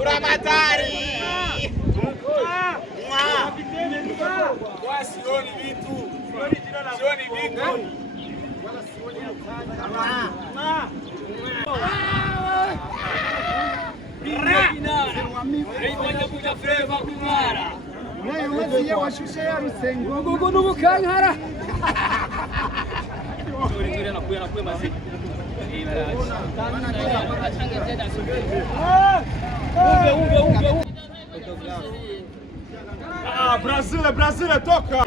Uramatari. Sioni vitu. Sioni vitu. Wala sioni nayo mazi washushe ya Rusengo gugu nubukankara Brasil toka.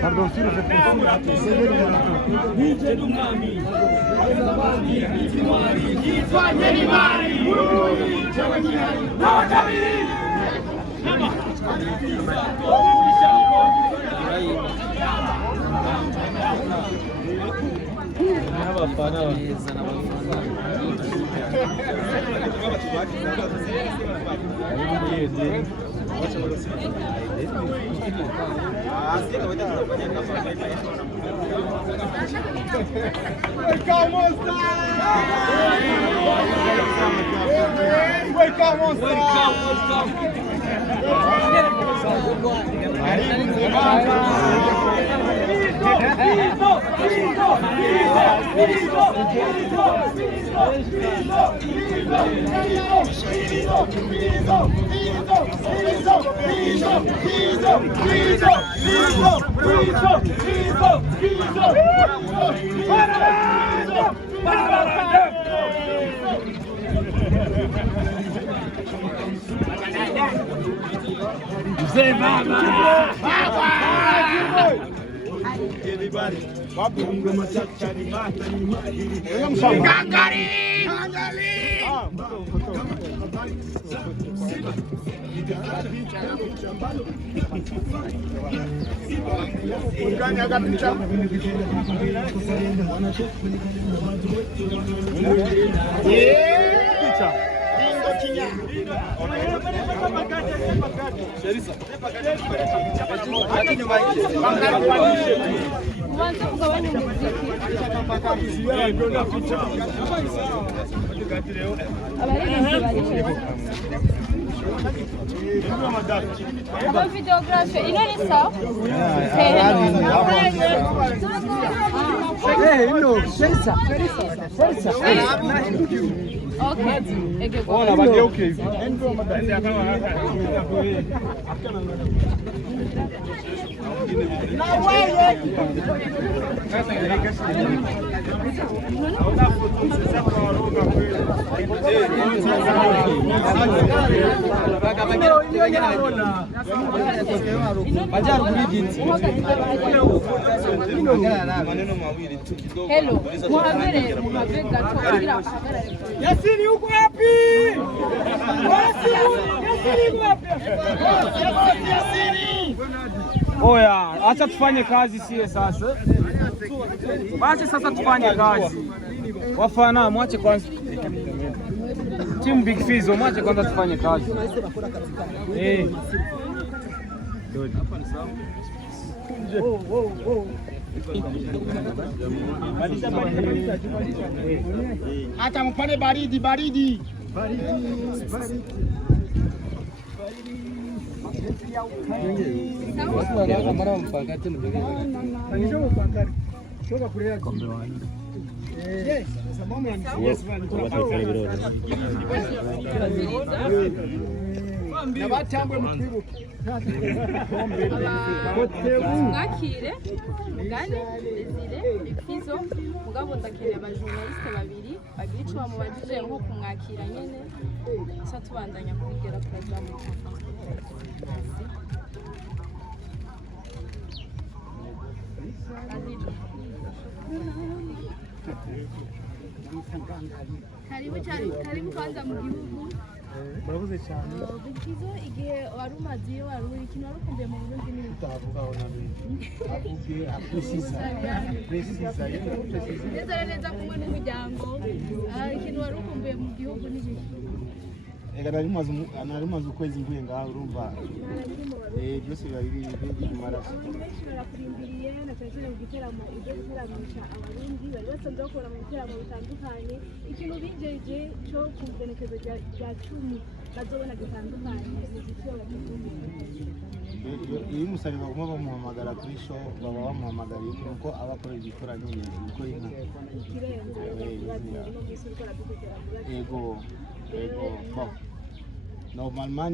Pardon, si lo Ama videografi inoni sawa? No, Sersa. Okay. Ona bageuke hivi. Na wewe. Hello. Muhabere gato kugira Yasini yuko wapi? Yasini yuko wapi? Yasini. Oya, acha tufanye kazi sie sasa. Basi sasa tufanye kazi. Wafana mwache kwanza. Team Big Fizzo mwache kwanza tufanye kazi. Hata mpane baridi. Nabatambwe mutwibuke mwakire mugane Desire Big Fizzo mugabo ndakeneye abajournaliste babiri wagira icyo wamubajije nko kumwakira nyine gusa tubandanya kubigera Plaza mu karibu kwanza mu gihugu. Murakoze cyane. Bikizo igihe wari umaze iyo wari uri ikintu wari ukumbuye mu Burundi ni utavugaho na avuge precisa neza kumwe n'umuryango ikintu wari ukumbuye mu gihugu ni iki? Ega nari maze ukwezi mvuye ngaho urumva byose biba biri mu maraso. Barakurindiriye na cyane mu giteramo ibyo guteramisha abarundi bari basanzwe bakora mu giteramo bitandukanye ikintu bijeje cyo ku igenekezo rya 10 bazobona gitandukanye n'icyo iyo umusaruro baguma bamuhamagara kuri show baba bamuhamagariye nuko aba akorera igikora nyine gukora inka yego bon normalement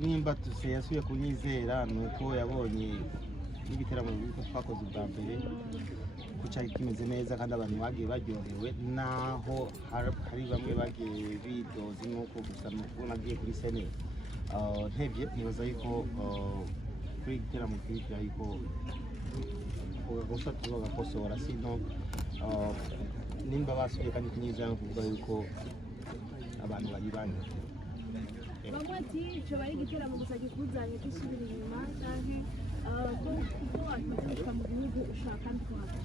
nimba yasuye kunyizera nuko yabonye n'ibiteramo twakoze ubwa mbere ko cyari kimeze neza kandi abantu bagiye baryohewe naho hari bamwe bagiye bidoze nuko gusa nuko nagiye kuri scene ntebye nibaza yuko kuri igiteramo kirya yuko gusa tubagakosora sino nimba basuye kandi kunyizera no kuvuga yuko abantu baribanye bamwe ati cyo bari giteramo gusa gikuzanye kisubira inyuma cyane ko wakwita mu gihugu ushaka ndikuhaka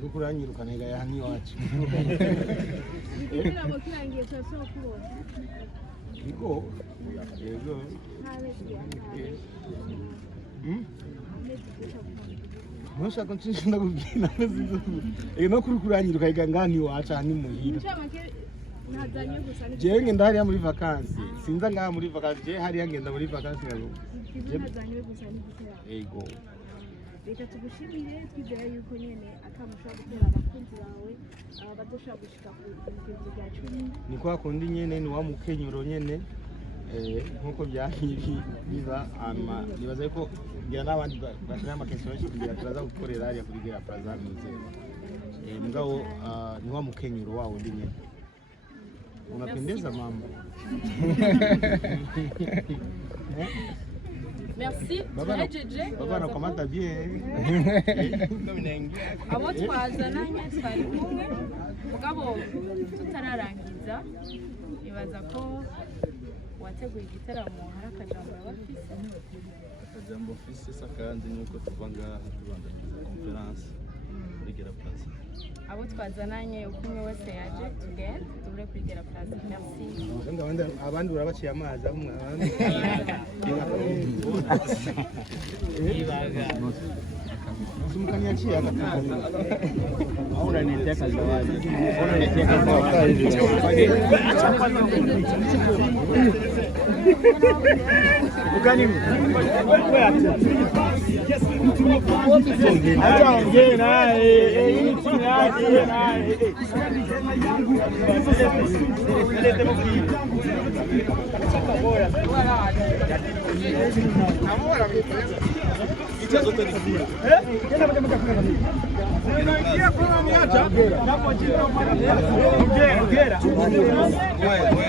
nuko uranyirukana ega yani wacu igiteramo kirangiye cyasho kubona yego Ntushaka nshinda kubwina no kuri kuranyiruka ega ngani wacu ani muhira jewe ngenda hariya muri vacances sinza ngaha muri vacances je hariya ngenda muri vacances ngabo ego reka tugushimire twizera yuko nyene akamushaka gutera abakunzi bawe badoshaka gushika ku igenekezo rya 10 ni kwa kundi nyene ni wa mukenyuro nyene nkuko byahiri biba ama nibaza yuko ngira n'abandi bashira amakesho kugira turaza gukorera hariya kuri Gera Plaza Muze mugabo ni wa mukenyuro wawo ndi nyene unapendeza mama. Merci. Baba anakamata bien. Abo twazananye twari kumwe mugabo tutararangiza ibaza ko wateguye igiteramo hari akajambo bafise. Akajambo fise sakandi nuko tuvanga tubandanyiriza conference kuri Gera Plaza. Abo twazananye ukumwe wese yaje tugende tubure kuri Gera Plaza. Merci. Abandi urabaciye amazi amwe abandi. Sumukanya chi akatanga. Ahora niletea kazi zawadi. Ahora niletea kazi zawadi. Ukani wewe ati. Hata ongea naye, hii timu yake naye. Lete mki. Sasa bora. Amora. Hizo zote ni kula. Tena moja moja kuna nini? Unaingia kwa miacha. Hapo chini ongera. Wewe.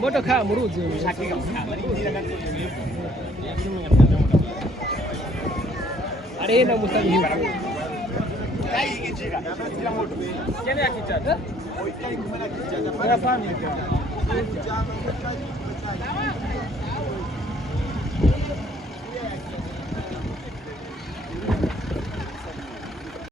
Motoka muruzi arena musanyi kene yakitata ya family